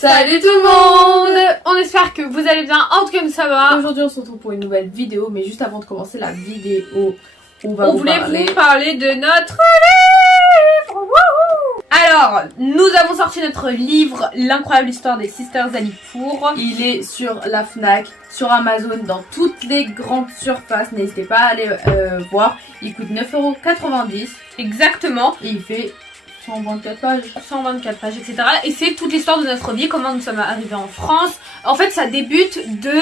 Salut tout le monde. On espère que vous allez bien, en tout cas nous ça va. Aujourd'hui on se retrouve pour une nouvelle vidéo, mais juste avant de commencer la vidéo, on voulait vous parler de notre livre. Wouhou. Alors, nous avons sorti notre livre, L'incroyable histoire des Sisters Alipour. Il est sur la Fnac, sur Amazon, dans toutes les grandes surfaces, n'hésitez pas à aller voir. Il coûte 9,90 €. Exactement. Et il fait 124 pages. 124 pages, etc. Et c'est toute l'histoire de notre vie, comment nous sommes arrivés en France. En fait, ça débute de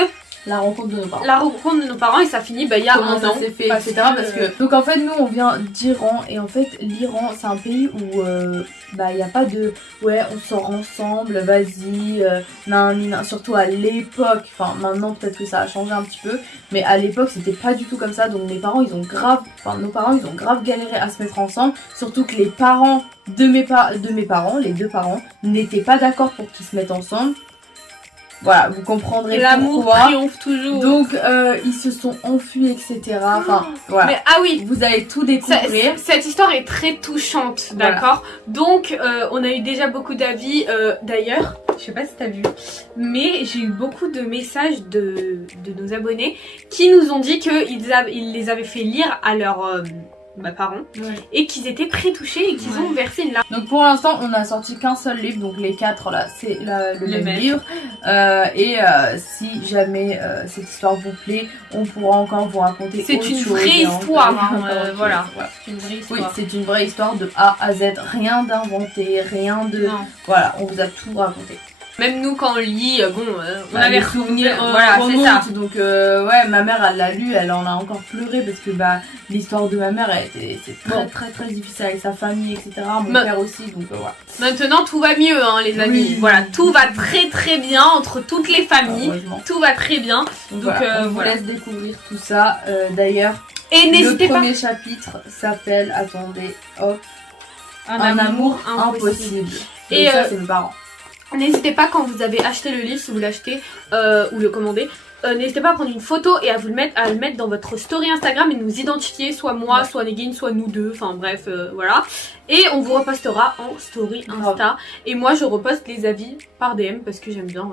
la rencontre de nos parents. La rencontre de nos parents et ça finit il y a comment un ça an. s'est fait, etc. Parce que... Donc en fait, nous on vient d'Iran et en fait, l'Iran c'est un pays où il n'y a pas de ouais, on sort ensemble, vas-y, surtout à l'époque. Enfin, maintenant peut-être que ça a changé un petit peu, mais à l'époque c'était pas du tout comme ça. Donc nos parents ils ont grave galéré à se mettre ensemble. Surtout que les parents de mes parents, les deux parents, n'étaient pas d'accord pour qu'ils se mettent ensemble. Voilà, vous comprendrez l'amour triomphe toujours. Donc ils se sont enfuis, etc. Enfin, voilà. Mais oui, vous allez tout découvrir. Cette histoire est très touchante, d'accord. Donc on a eu déjà beaucoup d'avis. D'ailleurs, je sais pas si t'as vu, mais j'ai eu beaucoup de messages de nos abonnés qui nous ont dit qu'ils les avaient fait lire à leurs parents, et qu'ils étaient très touchés et qu'ils ont versé une larme. Donc pour l'instant on a sorti qu'un seul livre, donc les 4 là c'est le même livre, si jamais cette histoire vous plaît, on pourra encore vous raconter autre chose. C'est une vraie histoire, voilà. C'est une vraie histoire. Oui, c'est une vraie histoire de A à Z, rien d'inventé, rien de... Non. Voilà, on vous a tout raconté. Même nous quand on lit, on avait souvenirs, voilà, c'est ça. Donc ouais, ma mère elle l'a lu, elle en a encore pleuré parce que l'histoire de ma mère c'est très difficile avec sa famille, etc. Mon père aussi, donc voilà. Maintenant tout va mieux les amis, voilà, tout va très bien entre toutes les familles, tout va très bien. Donc on vous laisse découvrir tout ça, d'ailleurs. Et n'hésitez pas. Le premier chapitre s'appelle, attendez, hop, un amour impossible. Et ça c'est mes parents. N'hésitez pas quand vous avez acheté le livre, si vous l'achetez ou le commandez, n'hésitez pas à prendre une photo et à le mettre dans votre story Instagram et nous identifier, soit moi, soit Negin, soit nous deux, enfin bref, voilà. Et on vous repostera en story Insta. Et moi je reposte les avis par DM parce que j'aime bien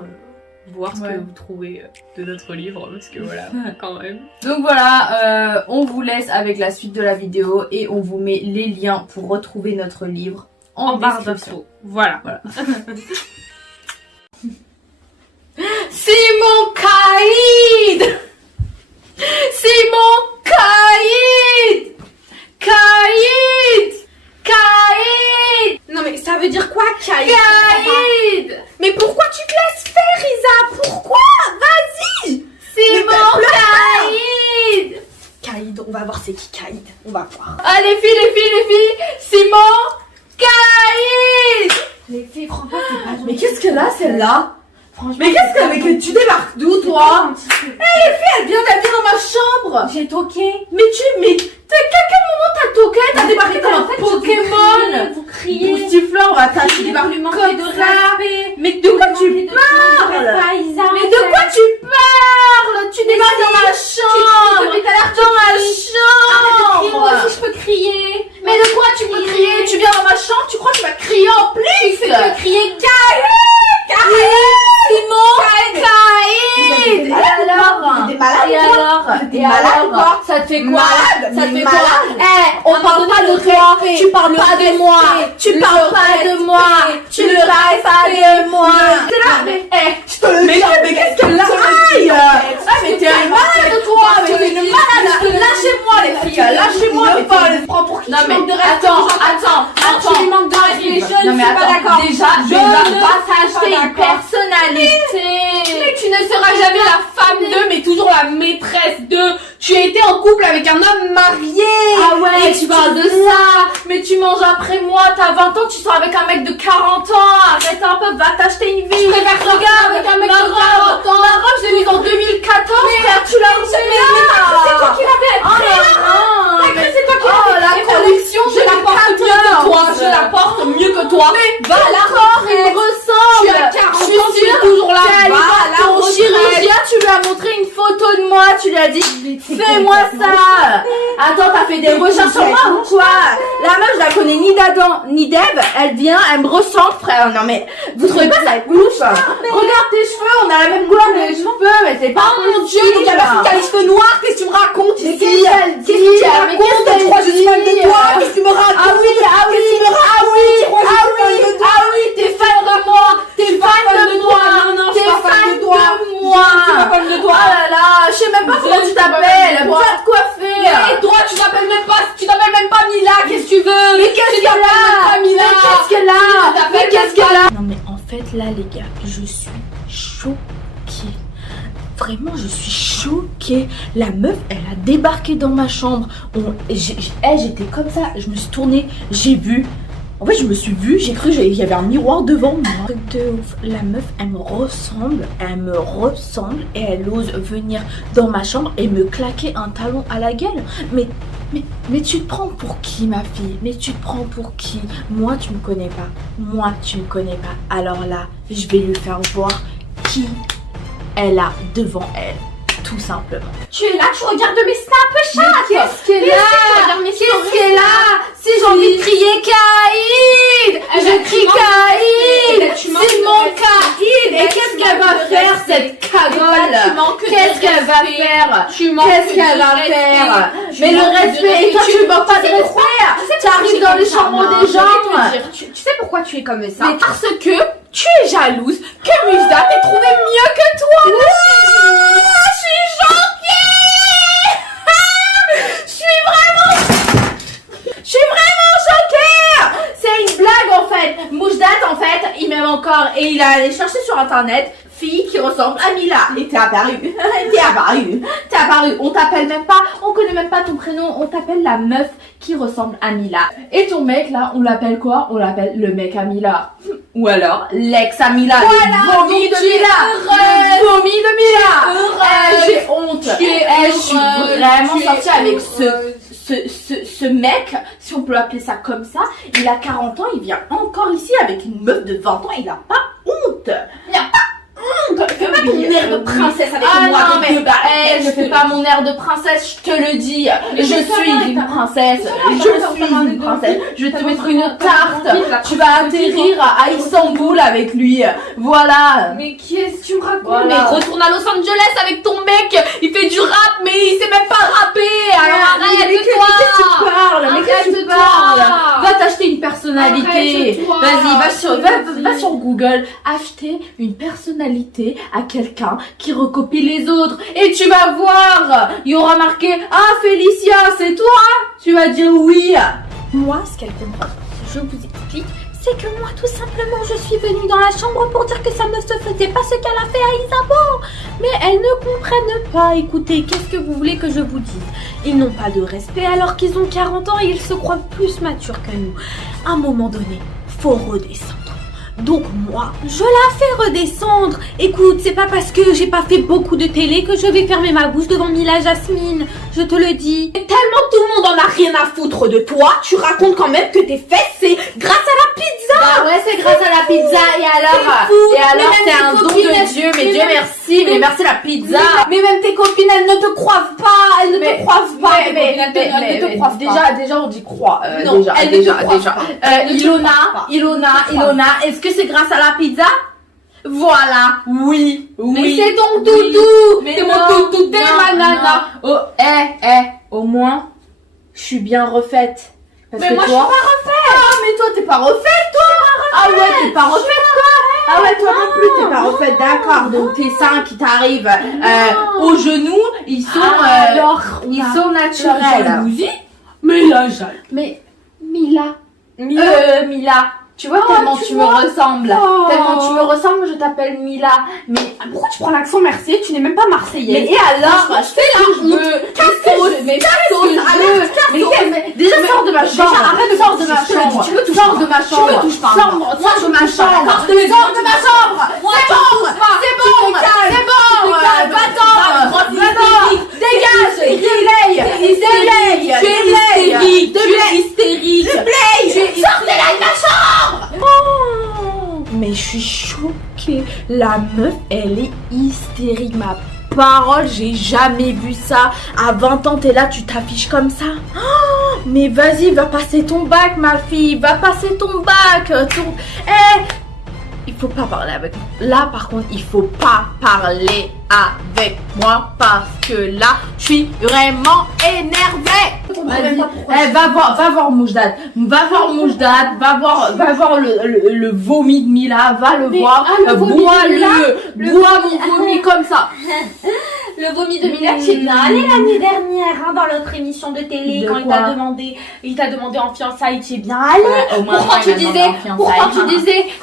voir ce que vous trouvez de notre livre, parce que voilà, quand même. Donc voilà, on vous laisse avec la suite de la vidéo et on vous met les liens pour retrouver notre livre en barre d'infos. Voilà. Simon Caïd! Simon Caïd! Caïd! Caïd! Non mais ça veut dire quoi Caïd? Caïd! Mais pourquoi tu te laisses faire Isa? Pourquoi? Vas-y! Simon Caïd! Caïd, on va voir c'est qui Caïd, on va voir. Ah les filles! Simon Caïd! Les filles, franchement c'est pas gentil. Mais qu'est-ce qu'elle a celle-là? Mais qu'est-ce qu'avec tu débarques d'où toi? Les filles, elle vient d'habiller dans ma chambre. J'ai toqué. Mais à quel moment t'as toqué? T'as débarqué comme un Pokémon. Vous criez. Boostifleur, on va t'acheter lui manquer de respect. Mais de quoi tu parles? Mais de quoi tu parles? Tu débarques dans ma chambre. Mais t'as l'air dans ma chambre. Moi aussi je peux crier. Mais de quoi tu peux crier? Tu viens dans ma chambre, tu crois que tu vas crier en plus? Tu peux crier Simon Caïd. Et alors ça te fait quoi? Ça te fait quoi? On parle pas de toi. Tu parles pas de moi. Tu parles pas de moi. Tu ne parles pas de moi. Mais qu'est-ce qu'elle a? Mais t'es une malade toi. Mais t'es une malade. Lâchez-moi les filles. Lâchez-moi. Mais prends pour qui? Non mais attends. Tu manques de respect. Je ne suis pas d'accord. Déjà, je ne vais pas t'acheter une personnalité. Mais tu ne seras jamais la femme de, mais toujours la maîtresse de. Tu as été en couple avec un homme marié. Ah ouais, et tu parles de ça. Mais tu manges après moi, t'as 20 ans, tu sors avec un mec de 40 ans. Arrête un peu, va t'acheter une vie. Je préfère regarder avec un mec de 40 ans. Ma robe, je l'ai mise en 2014, frère, tu l'as reçue. C'est toi qui l'avais appris. C'est toi qui l'avais. La collection, je la porte mieux que toi. Je la porte mieux que toi. Va la robe, il ressemble. Tu as 40 ans, tu es toujours là. Au chirurgien, tu lui as montré une photo de moi, tu lui as dit fais-moi ça. Attends, t'as fait des recherches sur moi ou quoi? La meuf, je la connais ni d'Adam, ni d'Ève. Elle vient, elle me ressemble, frère. Non, mais, vous trouvez pas ça ouf? Regarde tes cheveux, on a la même couleur de cheveux, mais c'est pas mon dieu, donc la meuf qui a les cheveux noirs, qu'est-ce que tu me racontes ici? Qu'est-ce que tu racontes? Tu crois que je suis fan de toi? Qu'est-ce que tu me racontes? Ah oui, t'es fan de moi. T'es fan de moi. Non, je T'es suis pas fan de toi. moi. Je suis pas fan de toi. Oh là là, je sais même pas comment tu t'appelles. Va te coiffer. Et toi, tu t'appelles même pas Mila, qu'est-ce que tu veux? Mais qu'est-ce qu'elle a? Mais qu'est-ce qu'elle a? Non mais en fait là les gars, je suis choquée. Vraiment, je suis choquée. La meuf, elle a débarqué dans ma chambre. J'étais comme ça. Je me suis tournée. J'ai vu. En fait, je me suis vue. J'ai cru qu'il y avait un miroir devant moi. Truc de ouf. La meuf, elle me ressemble. Et elle ose venir dans ma chambre et me claquer un talon à la gueule. Mais tu te prends pour qui, ma fille? Mais tu te prends pour qui? Moi, tu me connais pas. Alors là, je vais lui faire voir qui elle a devant elle, tout simplement. Tu es là, tu regardes mes Snapchat. Qu'est-ce qu'elle a? Qu'est-ce qu'elle a? Si j'ai envie de crier Kaïd, je crie Kaïd. C'est mon Kaïd. Et qu'est-ce qu'elle va faire, cette cagole? Qu'est-ce qu'elle va faire? Mais le respect, et toi tu ne manques pas de respect. Tu arrives dans les chambres des gens. Tu sais pourquoi tu es comme ça? Mais parce que tu es jalouse que Musda t'ait trouvé mieux que toi. Je suis choquée. Je suis vraiment choquée. C'est une blague en fait. Moujdat en fait, il m'aime encore et il a allé chercher sur internet fille qui ressemble à Mila. Et t'es apparue. T'es apparue. On t'appelle même pas, on connaît même pas ton prénom, on t'appelle la meuf qui ressemble à Mila. Et ton mec là, on l'appelle quoi? On l'appelle le mec à Mila. Ou alors l'ex à Mila. Voilà, Vomi de Mila. Vomi de Mila. J'ai honte. Je suis vraiment sortie avec ce mec, si on peut l'appeler ça comme ça. Il a 40 ans, il vient encore ici avec une meuf de 20 ans, il a pas honte. Il a pas honte. Fais pas ton air de princesse avec moi. Non mais je fais pas mon air de princesse, je te le dis. Je suis une princesse. Je vais te mettre une tarte. Tu vas atterrir à Istanbul avec lui. Voilà. Mais qu'est-ce que tu me racontes? Voilà. Mais retourne à Los Angeles avec ton mec. Il fait du rap, mais il sait même pas rapper. Alors arrête-toi. Qu'est-ce que tu parles? Mais qu'est-ce que tu parles? Va t'acheter une personnalité. Arrête-toi. Vas-y, va sur Google. Acheter une personnalité à quelqu'un qui recopie les autres. Et tu vas voir. Il y aura marqué « Ah, Félicia, c'est toi ?» Tu vas dire oui. Moi, ce qu'elle comprend, je vous explique, c'est que moi, tout simplement, je suis venue dans la chambre pour dire que ça ne se faisait pas ce qu'elle a fait à Isabeau. Mais elles ne comprennent pas. Écoutez, qu'est-ce que vous voulez que je vous dise? Ils n'ont pas de respect alors qu'ils ont 40 ans et ils se croient plus matures que nous. À un moment donné, faut redescendre. Donc moi, je la fais redescendre. Écoute, c'est pas parce que j'ai pas fait beaucoup de télé que je vais fermer ma bouche devant Mila Jasmine. Je te le dis. Et tellement tout le monde en a rien à foutre de toi, tu racontes quand même que tes fesses c'est grâce à la pizza. Bah ouais, c'est grâce à la pizza. Et alors c'est un don de Dieu. Mais Dieu merci. Mais merci la pizza. Mais même tes copines, elles ne te croient pas. Elles ne te croient pas. Mais déjà on dit croix. Non, déjà. Ilona, est-ce que c'est grâce à la pizza? Voilà, oui. Mais c'est ton toutou. Mais c'est non, mon toutou, t'es ma nana. Oh, au moins, je suis bien refaite. Parce mais que moi toi... je suis pas refaite. Ah, mais toi t'es pas refaite, toi. Ah ouais, t'es pas refaite, quoi. Ah ouais, toi non plus, t'es pas refaite, d'accord. Donc tes seins qui t'arrivent aux genoux, ils sont naturels. Mais là, j'aille. Mais Mila. Tu vois, tellement tu me ressembles. Tellement tu me ressembles, je t'appelle Mila. Mais pourquoi tu prends l'accent marseillais? Tu n'es même pas marseillaise. Mais et alors? Je fais la honte. Déjà sors de ma chambre. Arrête de sors de ma chambre. Tu me touches Sors de ma chambre. Tu me touches pas. Sors de ma chambre. Sors de ma chambre. C'est bon. Va-t'en. Dégage. Déblaye. Tu es hystérique. Sortez-la de ma chambre. Mais je suis choquée. La meuf, elle est hystérique. Ma parole, j'ai jamais vu ça. À 20 ans, t'es là, tu t'affiches comme ça. Oh, mais vas-y, va passer ton bac, ma fille. Va passer ton bac. Il faut pas parler avec moi. Là, par contre, il faut pas parler avec moi parce que là, je suis vraiment énervée. Vas-y, va voir Moujdat. Va voir Moujdat. Va voir le vomi de Mila. Va le voir. Bois mon vomi comme ça. Le vomi de Mila, tu es bien allé l'année dernière hein, dans notre émission de télé quand il t'a demandé en fiançailles, tu es bien allé.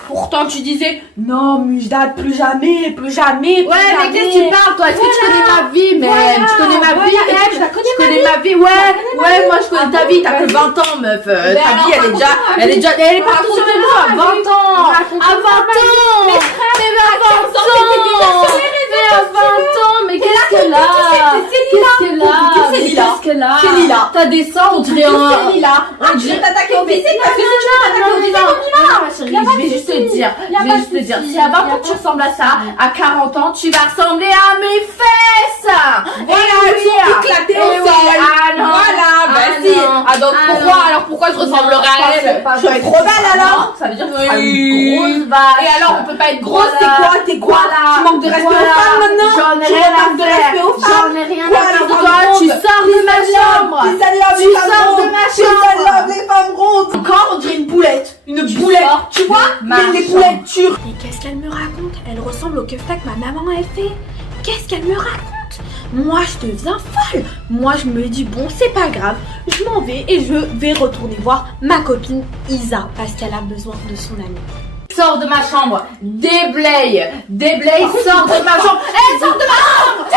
Pourtant tu disais non Moujdat, plus jamais. Mais qu'est-ce que tu parles toi? Est-ce que tu connais ma vie? Tu connais ma vie? Tu connais ma vie? Ouais, moi je connais ta vie. T'as que 20 ans, meuf. Ta vie, elle est partout sur moi à 20 ans. À 20 ans. Mais qu'est-ce qu'elle a? C'est Lila. T'as des sangs, on dirait c'est Lila. Tu veux t'attaquer au physique parce que si tu veux t'attaquer au physique au Mila. Je vais juste te dire, si à 20 ans tu ressembles à ça, à 40 ans tu vas ressembler à mes fesses. Elles sont éclatées au sol. Donc pourquoi je ressemblerais à elle? Je vais être trop belle alors. Ça veut dire que tu seras une grosse vache. Et alors on peut pas être grosse, t'es quoi? Tu manques de respect aux femmes maintenant? J'en ai rien à faire. Toi, tu sors de ma chambre. Les femmes rondes. Encore on dirait une boulette. Une boulette. Tu vois? Des boulettes turques. Mais qu'est-ce qu'elle me raconte? Elle ressemble au kefta que ma maman a fait. Qu'est-ce qu'elle me raconte? Moi je deviens folle. Moi je me dis bon c'est pas grave, je m'en vais et je vais retourner voir ma copine Isa parce qu'elle a besoin de son amie. Sors de ma chambre, déblaye, sors de ma chambre. Sors de ma chambre.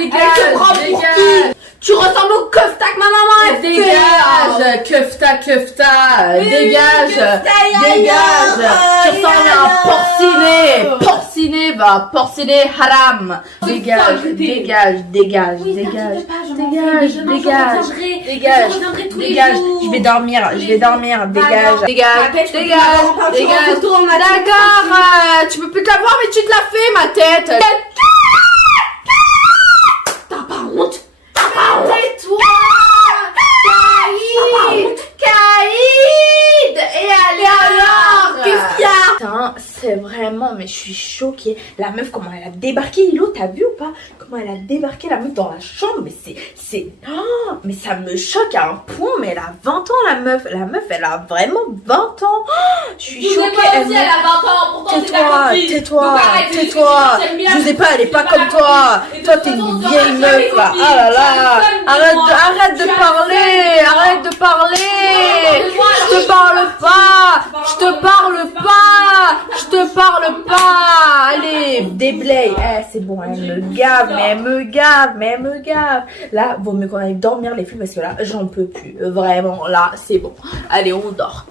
Elle se prend pour qui? Tu ressembles au kefta que ma maman a fait. Dégage, kefta, dégage. Tu ressembles à un porciné, va porciner haram. Dégage. Je vais dormir, dégage. D'accord, tu peux plus te la voir mais tu te la fais ma tête. T'as pas honte? Tais-toi! Caïd! Et allez alors! Qu'est-ce qu'il y a? Putain, c'est vraiment, mais je suis choquée. La meuf, comment elle a débarqué, Hilo, t'as vu ou pas? Comment elle a débarqué la meuf dans la chambre, mais oh, mais ça me choque à un point, mais elle a 20 ans la meuf, elle a vraiment 20 ans. Oh, je suis choquée. Elle a 20 ans, pourtant tais-toi. Je sais pas, elle est pas comme toi. Toi, t'es une vieille meuf là. Ah là là. Arrête de parler. Je te parle pas. Allez, déblaye. C'est bon, elle me gave. Là, vaut mieux qu'on aille dormir les filles parce que là, j'en peux plus. Vraiment, là, c'est bon. Allez, on dort.